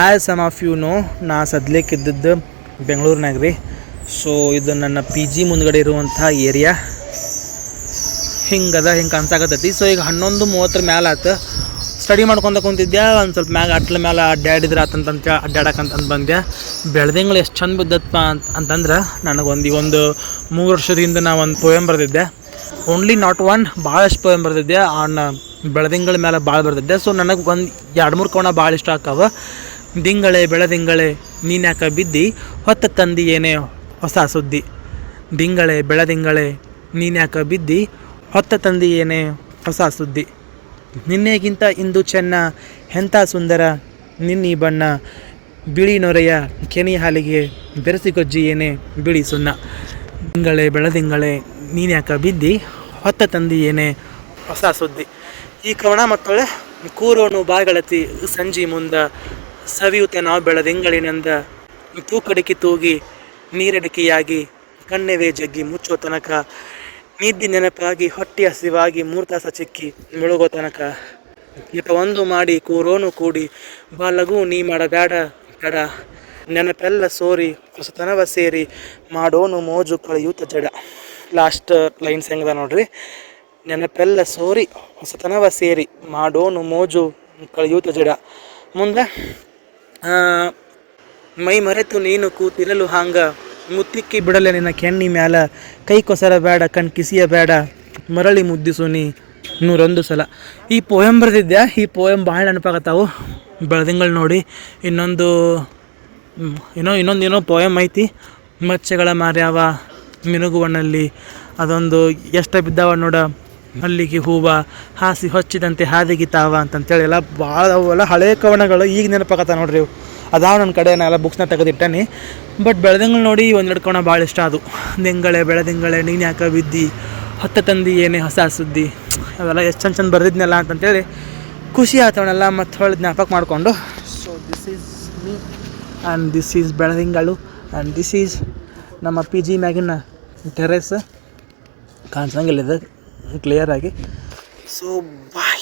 As some of you know, ನಾ ಸದ್ಲೇಕಿದ್ದದ್ದು ಬೆಂಗಳೂರಿನಾಗ ರೀ. ಸೊ ಇದು ನನ್ನ ಪಿ ಜಿ ಮುಂದ್ಗಡೆ ಇರುವಂಥ ಏರಿಯಾ. ಹಿಂಗೆ ಅನ್ಸಾಕತ್ತೈತಿ. ಸೊ ಈಗ 11:30 ಮ್ಯಾಲೆ ಆತು. ಸ್ಟಡಿ ಮಾಡ್ಕೊಂತ ಕುಂತಿದ್ದೆ. ಒಂದು ಸ್ವಲ್ಪ ಮ್ಯಾಗ ಅಟ್ಲ ಮ್ಯಾಲೆ ಅಡ್ಡಾಡಿದ್ರೆ ಆತಂತ ಅಡ್ಡಾಡಕಂತಂದು ಬಂದೆ. ಬೆಳ್ದಿಂಗಳು ಎಷ್ಟು ಚಂದ ಬಿದ್ದಪ್ಪ ಅಂತಂದ್ರೆ ನನಗೊಂದು 3 ವರ್ಷದಿಂದ ನಾ ಒಂದು ಪೋಯಮ್ ಬರೆದಿದ್ದೆ. ಓನ್ಲಿ ನಾಟ್ ಒನ್, ಭಾಳಷ್ಟು ಪೋಯಮ್ ಬರೆದಿದ್ದೆ. ಬೆಳದಿಂಗಳ ಮೇಲೆ ಭಾಳ ಬರೆದಿದ್ದೆ. ಸೊ ನನಗೆ ಒಂದು 2-3 ಕವನ ಭಾಳ ಇಷ್ಟ ಆಕಾವ. ದಿಂಗಳೆ ಬೆಳದಿಂಗಳೆ ನೀನ್ಯಾಕ ಬಿದ್ದಿ, ಹೊತ್ತ ತಂದಿ ಏನೇ ಹೊಸ ಸುದ್ದಿ. ದಿಂಗಳೆ ಬೆಳದಿಂಗಳೆ ನೀನ್ಯಾಕ ಬಿದ್ದಿ, ಹೊತ್ತ ತಂದಿ ಏನೇ ಹೊಸ ಸುದ್ದಿ. ನಿನ್ನೆಗಿಂತ ಇಂದು ಚೆನ್ನ, ಎಂಥ ಸುಂದರ ನಿನ್ನೀ ಬಣ್ಣ. ಬಿಳಿ ನೊರೆಯ ಕೆನಿ ಹಾಲಿಗೆ ಬೆರೆಸಿಗೊಜ್ಜಿ ಏನೇ ಬಿಳಿ ಸುಣ್ಣ. ದಿಂಗಳೆ ಬೆಳದಿಂಗಳೆ ನೀನ್ಯಾಕ ಬಿದ್ದಿ, ಹೊತ್ತ ತಂದಿ ಏನೇ ಹೊಸ ಸುದ್ದಿ. ಈ ಕವನ ಮಕ್ಕಳು ಕೂರೋನು ಬಾಗಳತಿ ಸಂಜಿ ಮುಂದ, ಸವಿಯುತ್ತೆ ನಾವು ಬೆಳದಿಂಗಳಿನಿಂದ. ತೂಕಡಿಕಿ ತೂಗಿ ನೀರಡಿಕೆಯಾಗಿ, ಕಣ್ಣೆವೇ ಜಗ್ಗಿ ಮುಚ್ಚೋ ತನಕ. ನಿದ್ದಿ ನೆನಪಾಗಿ ಹೊಟ್ಟೆ ಹಸಿವಾಗಿ 3 ತಾಸ ಚಿಕ್ಕಿ ಮುಳುಗೋ ತನಕ. ಇಟ ಒಂದು ಮಾಡಿ ಕೂರೋನು ಕೂಡಿ, ಬಾಲಗೂ ನೀ ಮಾಡಬೇಡ ತಡ. ನೆನಪೆಲ್ಲ ಸೋರಿ ಹೊಸತನವ ಸೇರಿ, ಮಾಡೋನು ಮೋಜು ಕಳೆಯೂತ ಜಡ. ಲಾಸ್ಟ್ ಲೈನ್ಸ್ ಹೆಂಗದ ನೋಡ್ರಿ. ನೆನಪೆಲ್ಲ ಸೋರಿ ಹೊಸತನವ ಸೇರಿ, ಮಾಡೋನು ಮೋಜು ಕಳೆಯೂತ ಜಡ. ಮುಂದೆ ಮೈ ಮರೆತು ನೀನು ಕೂತಿರಲು ಹಾಂಗ, ಮುತ್ತಿಕ್ಕಿ ಬಿಡಲೆ ನಿನ್ನ ಕೆಣ್ಣಿ ಮ್ಯಾಲ. ಕೈ ಕೊಸರ ಬೇಡ ಕಣ್ ಕಿಸಿಯ ಬೇಡ, ಮರಳಿ ಮುದ್ದಿಸು ನೀ 101 ಸಲ. ಈ ಪೋಯಮ್ ಬರೆದಿದ್ದೆ. ಈ ಪೋಯಮ್ ಭಾಳ ನೆನಪಾಗತ್ತಾವು. ಬೆಳದಿಂಗಳು ನೋಡಿ. ಇನ್ನೊಂದೇನೋ ಪೋಯಮ್ ಐತಿ. ಮಚ್ಚೆಗಳ ಮಾರ್ಯಾವ ಮಿನುಗುವಣ್ಣಲ್ಲಿ, ಅದೊಂದು ಎಷ್ಟು ಬಿದ್ದಾವ ನೋಡ ಮಲ್ಲಿಗೆ ಹೂವ, ಹಾಸಿ ಹೊಚ್ಚಿದಂತೆ ಹಾದಿಗಿತಾವ ಅಂತಂತೇಳಿ ಎಲ್ಲ ಭಾಳ ಅವೆಲ್ಲ ಹಳೆಯ ಕವನಗಳು ಈಗ ನೆನಪಾಗತ್ತ ನೋಡ್ರಿ. ಅದಾವ ನನ್ನ ಕಡೆ. ನಾನೆಲ್ಲ ಬುಕ್ಸ್ನ ತೆಗೆದಿಟ್ಟನಿ. ಬಟ್ ಬೆಳದಿಂಗಳು ನೋಡಿ 1-2 ಕವನ ಭಾಳ ಇಷ್ಟ ಅದು. ದಿಂಗಳೆ ಬೆಳದಿಂಗಳೆ ನೀನು ಯಾಕ ಬಿದ್ದಿ, ಹೊತ್ತ ತಂದಿ ಏನೇ ಹೊಸ ಸುದ್ದಿ. ಅವೆಲ್ಲ ಎಷ್ಟು ಚಂದ ಬರೆದಿದ್ನಲ್ಲ ಅಂತಂತೇಳಿ ಖುಷಿ ಆತವನ್ನೆಲ್ಲ ಮತ್ತು ಹೊಳ್ದು ಜ್ಞಾಪಕ ಮಾಡಿಕೊಂಡು. So this is me and this is ಬೆಳದಿಂಗಳು ಆ್ಯಂಡ್ ದಿಸ್ ಈಸ್ ನಮ್ಮ ಪಿ ಜಿ ಮ್ಯಾಗಿನ ಟೆರೆಸ್. ಕಾಣಿಸಂಗಿಲ್ಲ ಇದು ಕ್ಲಿಯರಾಗಿ. ಸೊ ಬಾಯ್.